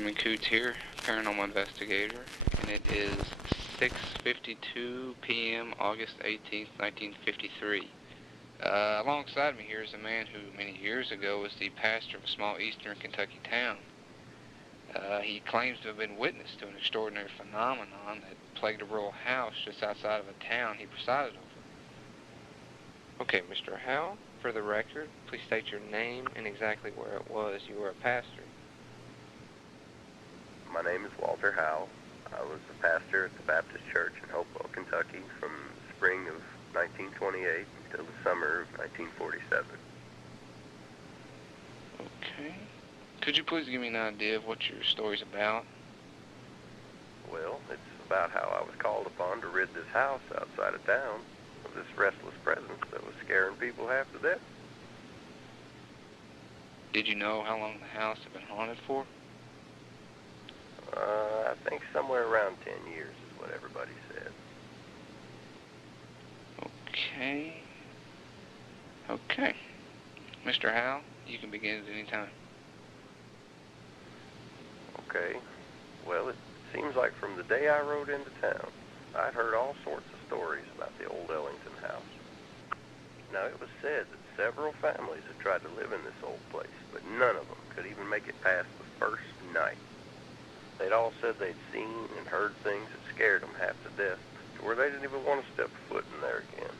Simon Coots here, paranormal investigator, and it is 6:52 p.m. August 18th, 1953. Alongside me here is a man who many years ago was the pastor of a small eastern Kentucky town. He claims to have been witness to an extraordinary phenomenon that plagued a rural house just outside of a town he presided over. Okay, Mr. Howell, for the record, please state your name and exactly where it was you were a pastor. My name is Walter Howell. I was a pastor at the Baptist Church in Hopewell, Kentucky from the spring of 1928 until the summer of 1947. Okay. Could you please give me an idea of what your story's about? Well, it's about how I was called upon to rid this house outside of town of this restless presence that was scaring people half to death. Did you know how long the house had been haunted for? I think somewhere around 10 years is what everybody said. Okay. Mr. Howell, you can begin at any time. Okay. Well, it seems like from the day I rode into town, I'd heard all sorts of stories about the old Ellington house. Now, it was said that several families had tried to live in this old place, but none of them could even make it past the first night. They'd all said they'd seen and heard things that scared them half to death, to where they didn't even want to step foot in there again.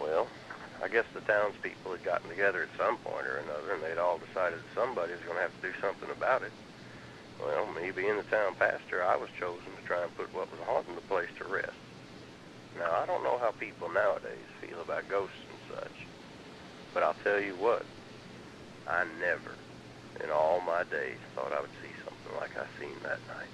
Well, I guess the townspeople had gotten together at some point or another, and they'd all decided that somebody was going to have to do something about it. Well, me being the town pastor, I was chosen to try and put what was haunting the place to rest. Now, I don't know how people nowadays feel about ghosts and such, but I'll tell you what, I never, in all my days, thought I would see something like I seen that night.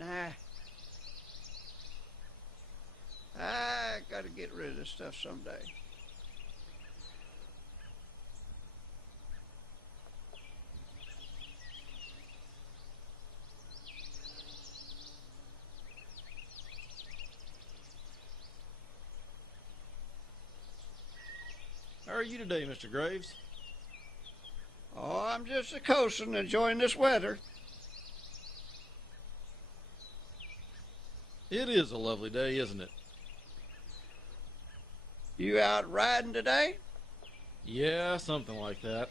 Nah. I gotta get rid of this stuff someday. How are you today, Mr. Graves? Oh, I'm just a coasting, enjoying this weather. It is a lovely day, isn't it? You out riding today? Yeah, something like that.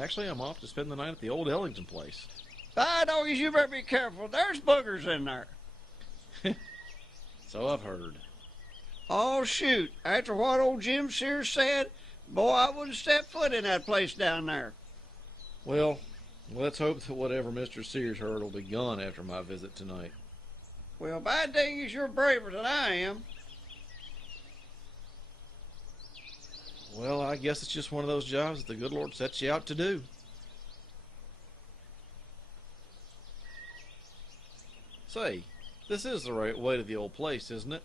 Actually, I'm off to spend the night at the old Ellington place. By doggies, you better be careful. There's boogers in there. So I've heard. Oh, shoot. After what old Jim Sears said, boy, I wouldn't step foot in that place down there. Well, let's hope that whatever Mr. Sears heard will be gone after my visit tonight. Well, by dingus, you're braver than I am. Well, I guess it's just one of those jobs that the good Lord sets you out to do. Say, this is the right way to the old place, isn't it?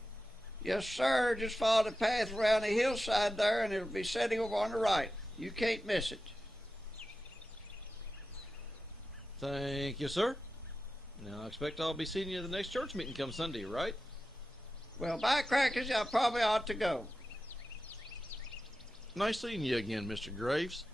Yes, sir. Just follow the path around the hillside there, and it'll be setting over on the right. You can't miss it. Thank you, sir. Now, I expect I'll be seeing you at the next church meeting come Sunday, right? Well, by crackers, I probably ought to go. Nice seeing you again, Mr. Graves.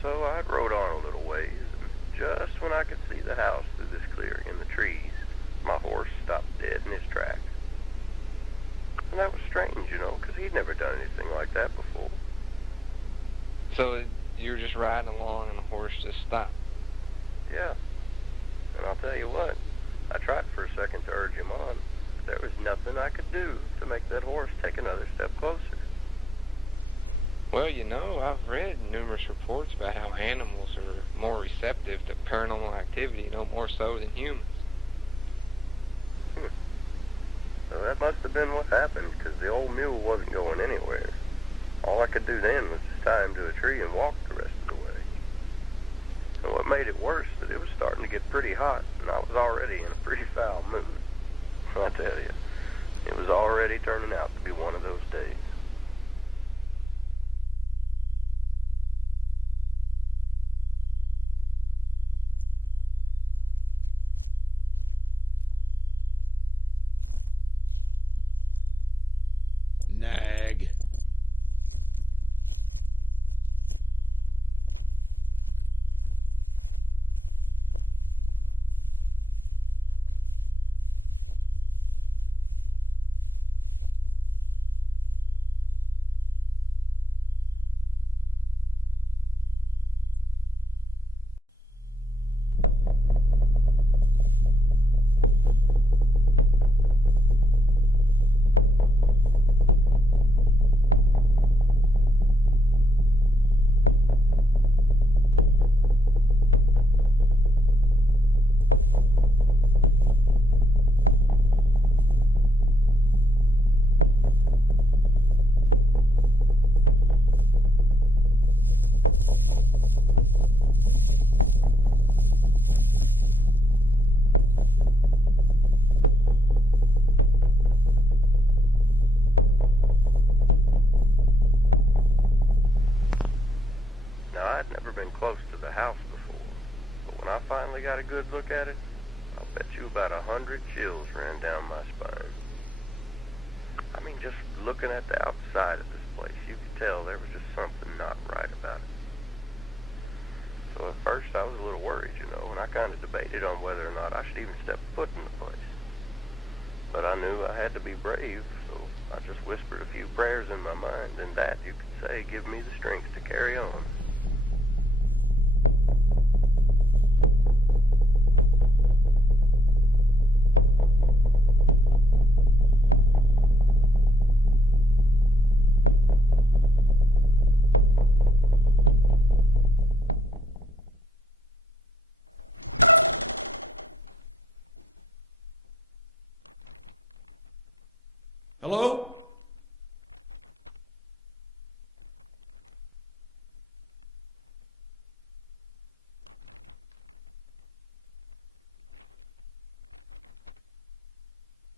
So I'd rode on a little ways, and just when I could see the house through this clearing in the trees, my horse stopped dead in his tracks. And that was strange, you know, 'cause he'd never done anything like that before. So you were just riding along and the horse just stopped? Yeah. And I'll tell you what, I tried for a second to urge him on, but there was nothing I could do to make that horse take another step closer. Well, you know, I've read numerous reports about how animals are more receptive to paranormal activity, no more so than humans. So that must have been what happened, 'cause the old mule wasn't going anywhere. All I could do then was just tie him to a tree and walk the rest of the way. And what made it worse, that it was starting to get pretty hot, and I was already in a pretty foul mood. I tell you, it was already turning out to be one of those days. Nag. Now, I'd never been close to the house before, but when I finally got a good look at it, I'll bet you about 100 chills ran down my spine. I mean, just looking at the outside of this place, you could tell there was just something not right about it. So at first I was a little worried, you know, and I kind of debated on whether or not I should even step foot in the place. But I knew I had to be brave, so I just whispered a few prayers in my mind, and that, you could say, gave me the strength to carry on. Hello?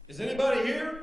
Is anybody here?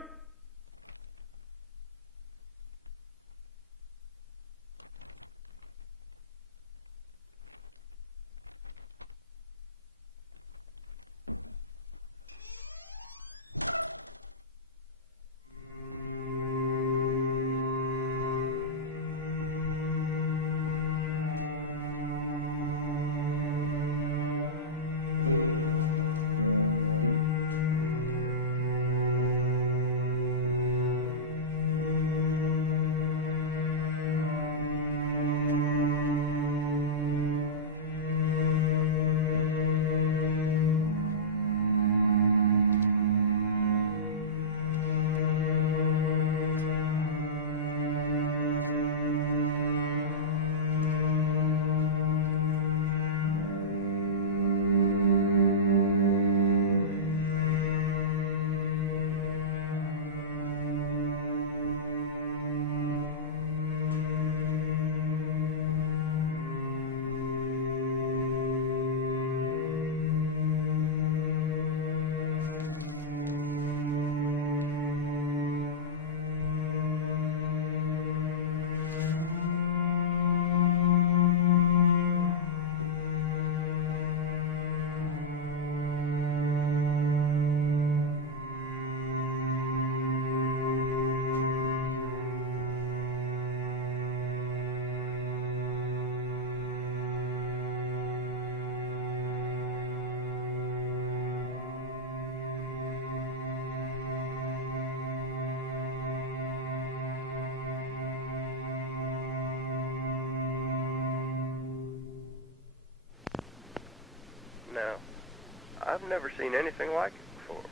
never seen anything like it before.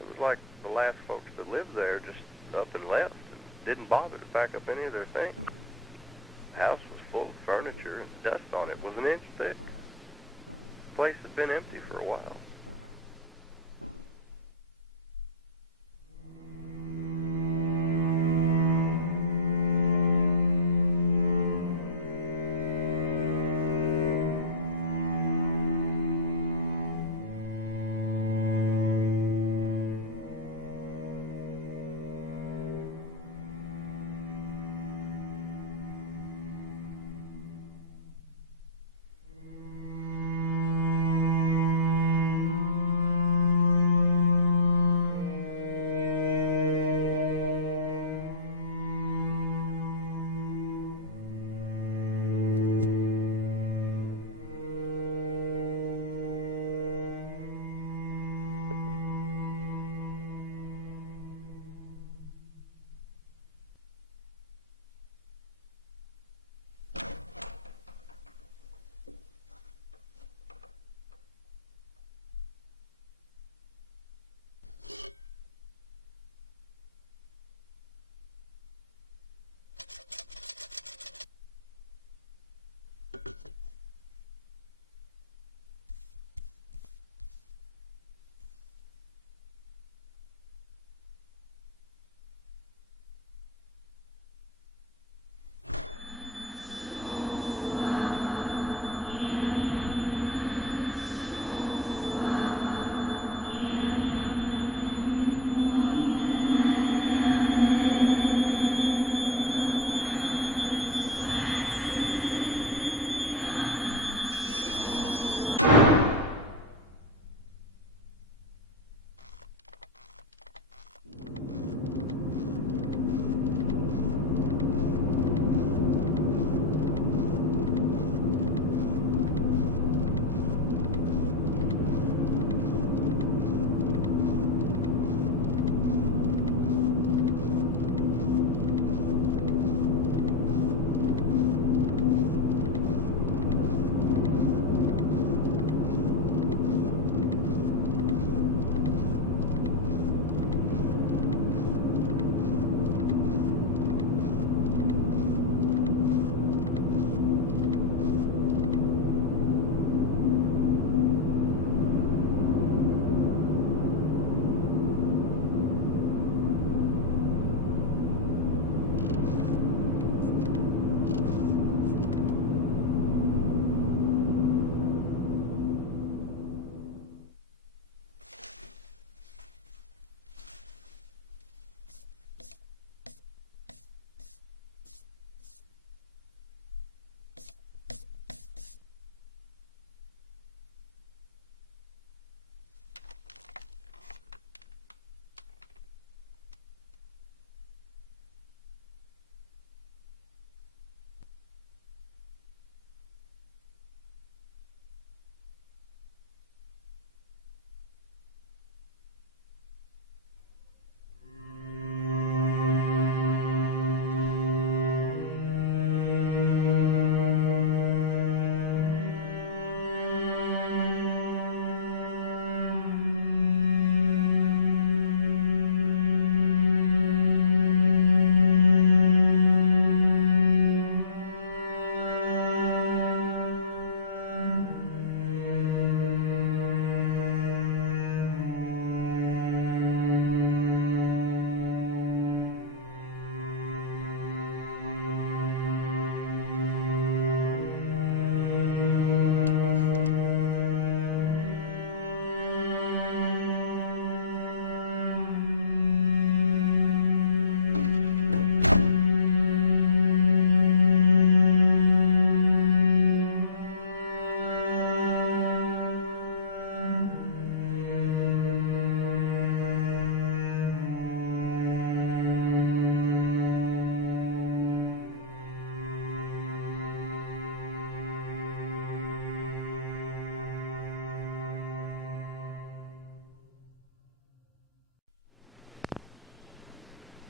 It was like the last folks that lived there just up and left and didn't bother to pack up any of their things. The house was full of furniture, and the dust on it was an inch thick. The place had been empty for a while.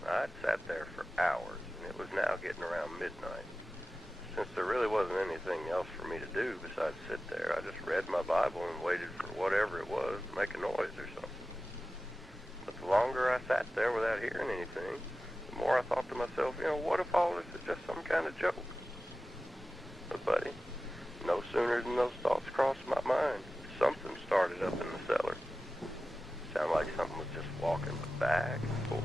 I'd sat there for hours, and it was now getting around midnight. Since there really wasn't anything else for me to do besides sit there, I just read my Bible and waited for whatever it was to make a noise or something. But the longer I sat there without hearing anything, the more I thought to myself, what if all this is just some kind of joke? But buddy, no sooner than those thoughts crossed my mind, something started up in the cellar. Sounded like something was just walking back and forth.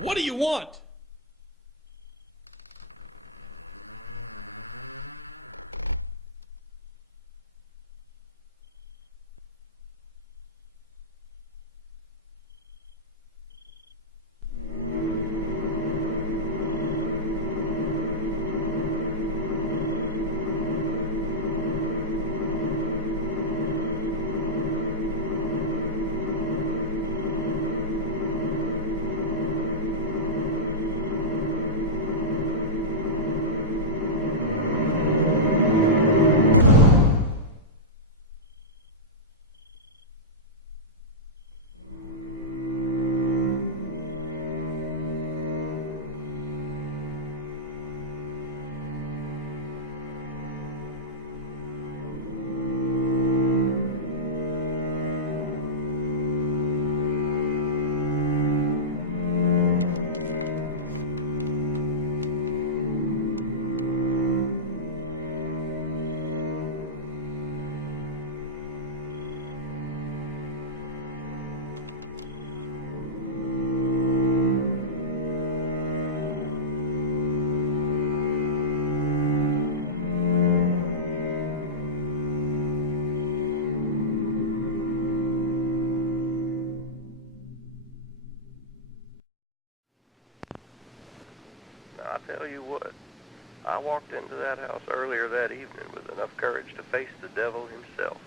What do you want? Now, I tell you what, I walked into that house earlier that evening with enough courage to face the devil himself.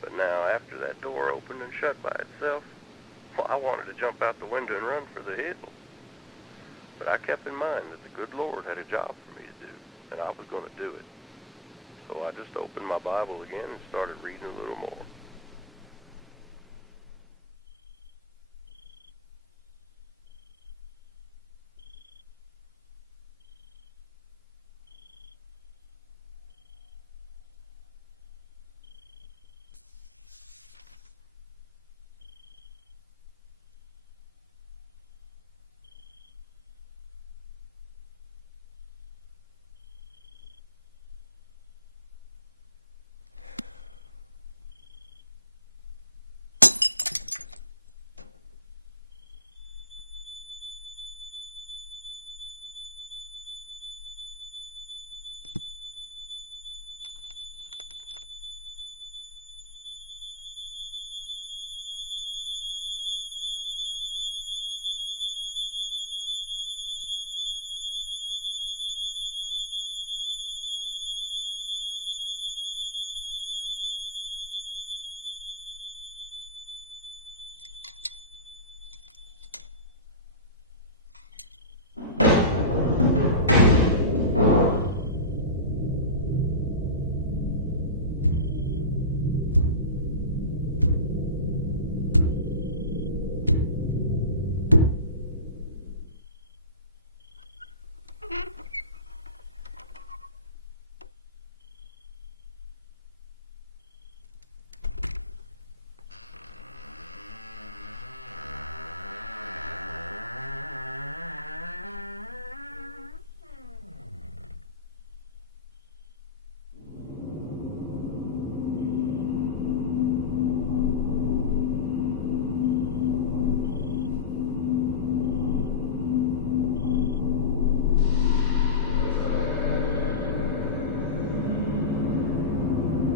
But now, after that door opened and shut by itself, well, I wanted to jump out the window and run for the hills. But I kept in mind that the good Lord had a job for me to do, and I was going to do it. So I just opened my Bible again and started reading a little more.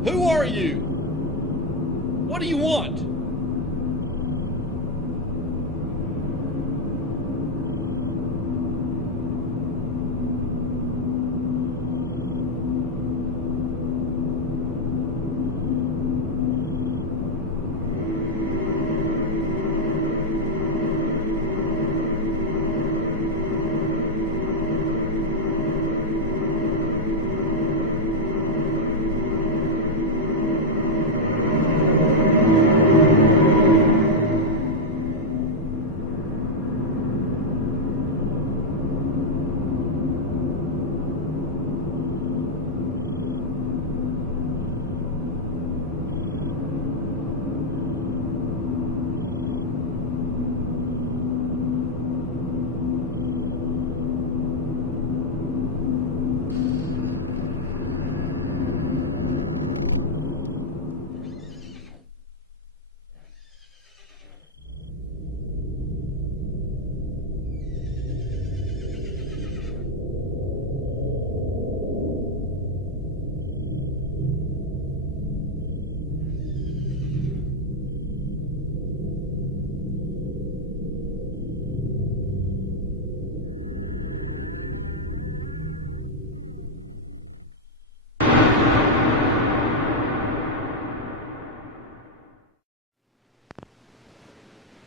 Who are you? What do you want?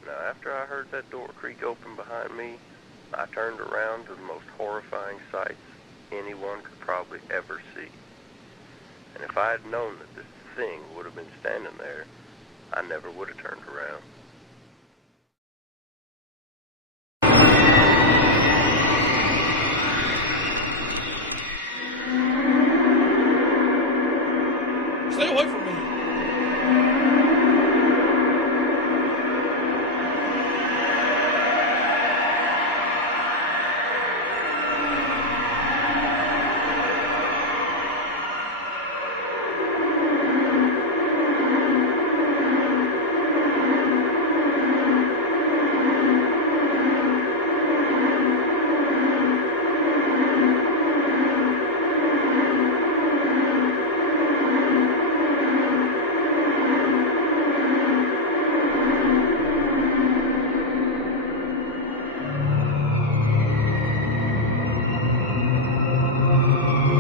Now, after I heard that door creak open behind me, I turned around to the most horrifying sights anyone could probably ever see. And if I had known that this thing would have been standing there, I never would have turned around. Stay away from me.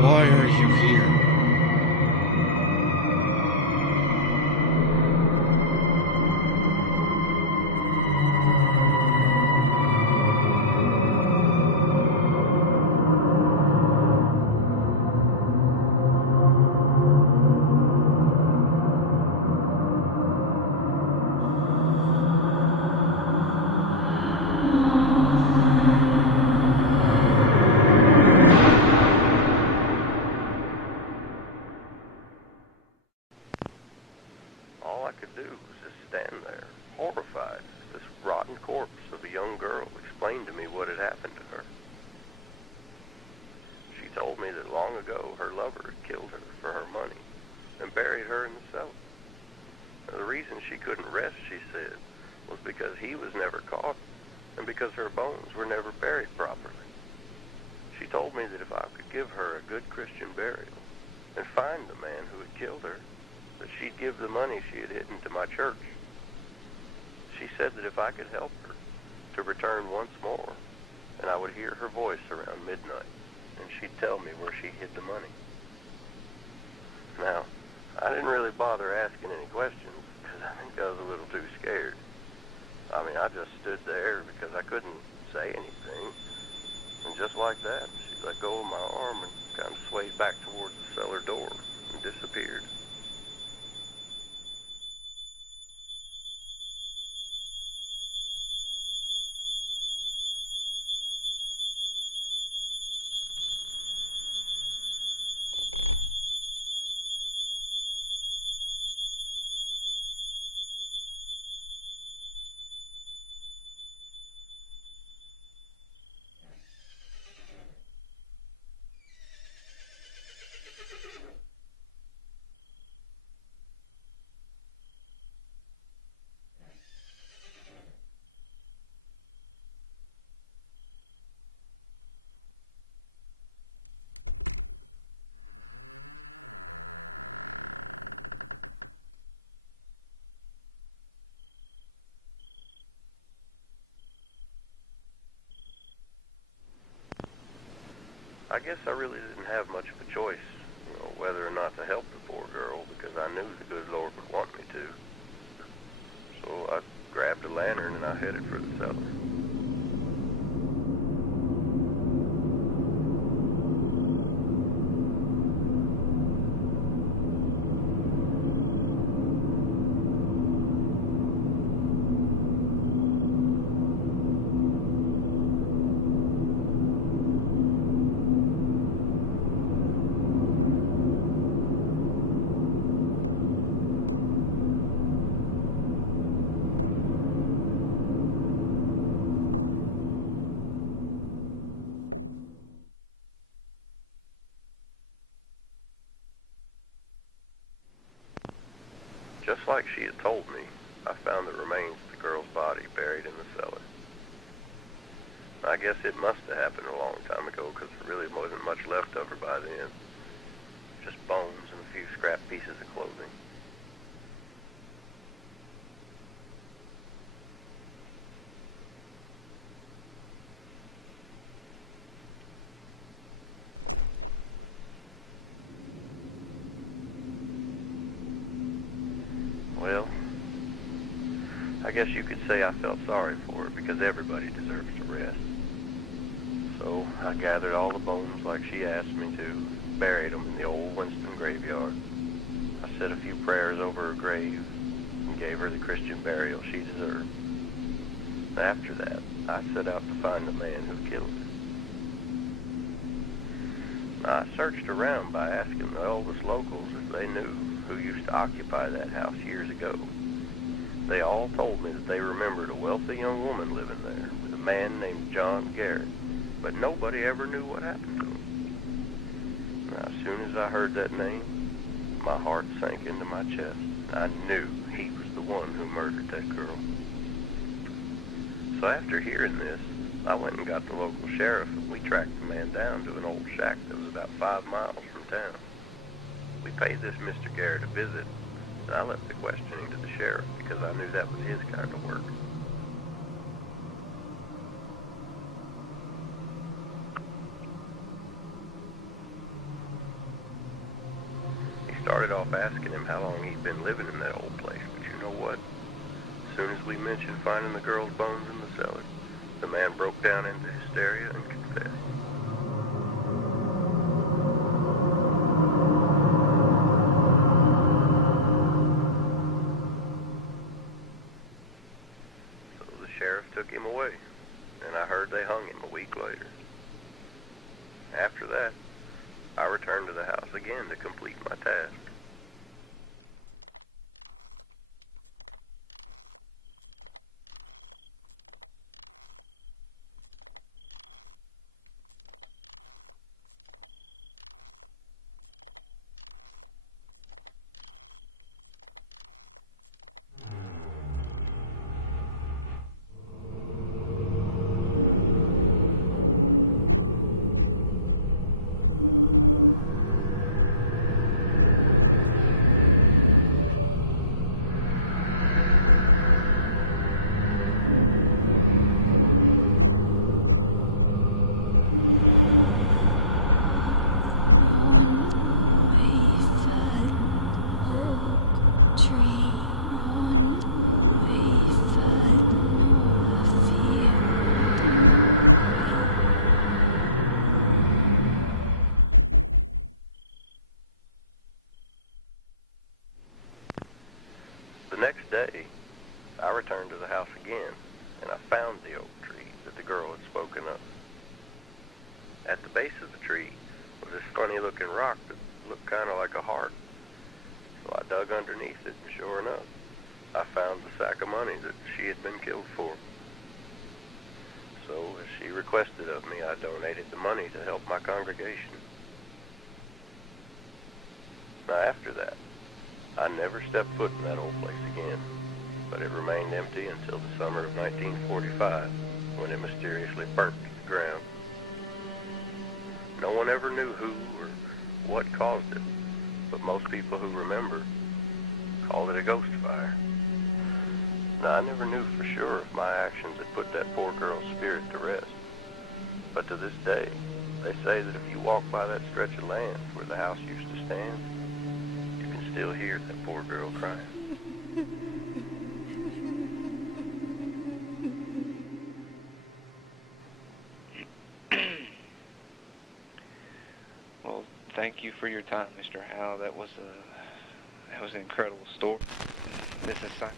Why are you here? All I could do was just stand there, horrified, as this rotten corpse of a young girl explained to me what had happened to her. She told me that long ago her lover had killed her for her money and buried her in the cellar. Now, the reason she couldn't rest, she said, was because he was never caught and because her bones were never buried properly. She told me that if I could give her a good Christian burial and find the man who had killed her, that she'd give the money she had hidden to my church. She said that if I could help her to return once more, and I would hear her voice around midnight, and she'd tell me where she hid the money. Now, I didn't really bother asking any questions, because I think I was a little too scared. I mean, I just stood there because I couldn't say anything, and just like that, she let go of my arm and kind of swayed back towards the cellar door and disappeared. I really didn't have much of a choice, whether or not to help the poor girl, because I knew the good Lord would want me to. So I grabbed a lantern and I headed for the cellar. Just like she had told me, I found the remains of the girl's body buried in the cellar. I guess it must have happened a long time ago, because there really wasn't much left of her by then. Just bones and a few scrap pieces of clothing. Well, I guess you could say I felt sorry for her, because everybody deserves to rest. So I gathered all the bones like she asked me to, buried them in the old Winston graveyard. I said a few prayers over her grave and gave her the Christian burial she deserved. After that, I set out to find the man who killed her. I searched around by asking the oldest locals if they knew who used to occupy that house years ago. They all told me that they remembered a wealthy young woman living there with a man named John Garrett, but nobody ever knew what happened to him. Now, as soon as I heard that name, my heart sank into my chest. I knew he was the one who murdered that girl. So after hearing this, I went and got the local sheriff, and we tracked the man down to an old shack that was about 5 miles from town. We paid this Mr. Garrett a visit, and I left the questioning to the sheriff because I knew that was his kind of work. He started off asking him how long he'd been living in that old place, but you know what? As soon as we mentioned finding the girl's bones in the cellar, the man broke down into hysteria and confessed. Sheriff took him away, and I heard they hung him a week later. After that, I returned to the house again to complete my task. The next day, I returned to the house again, and I found the oak tree that the girl had spoken of. At the base of the tree was this funny-looking rock that looked kind of like a heart. So I dug underneath it, and sure enough, I found the sack of money that she had been killed for. So, as she requested of me, I donated the money to help my congregation. Now, after that, I never stepped foot in that old place again, but it remained empty until the summer of 1945, when it mysteriously burnt to the ground. No one ever knew who or what caused it, but most people who remember called it a ghost fire. Now, I never knew for sure if my actions had put that poor girl's spirit to rest, but to this day, They say that if you walk by that stretch of land where the house used to stand, you can still hear that poor girl crying. Well, thank you for your time, Mr. Howe. That was an incredible story. This is Simon.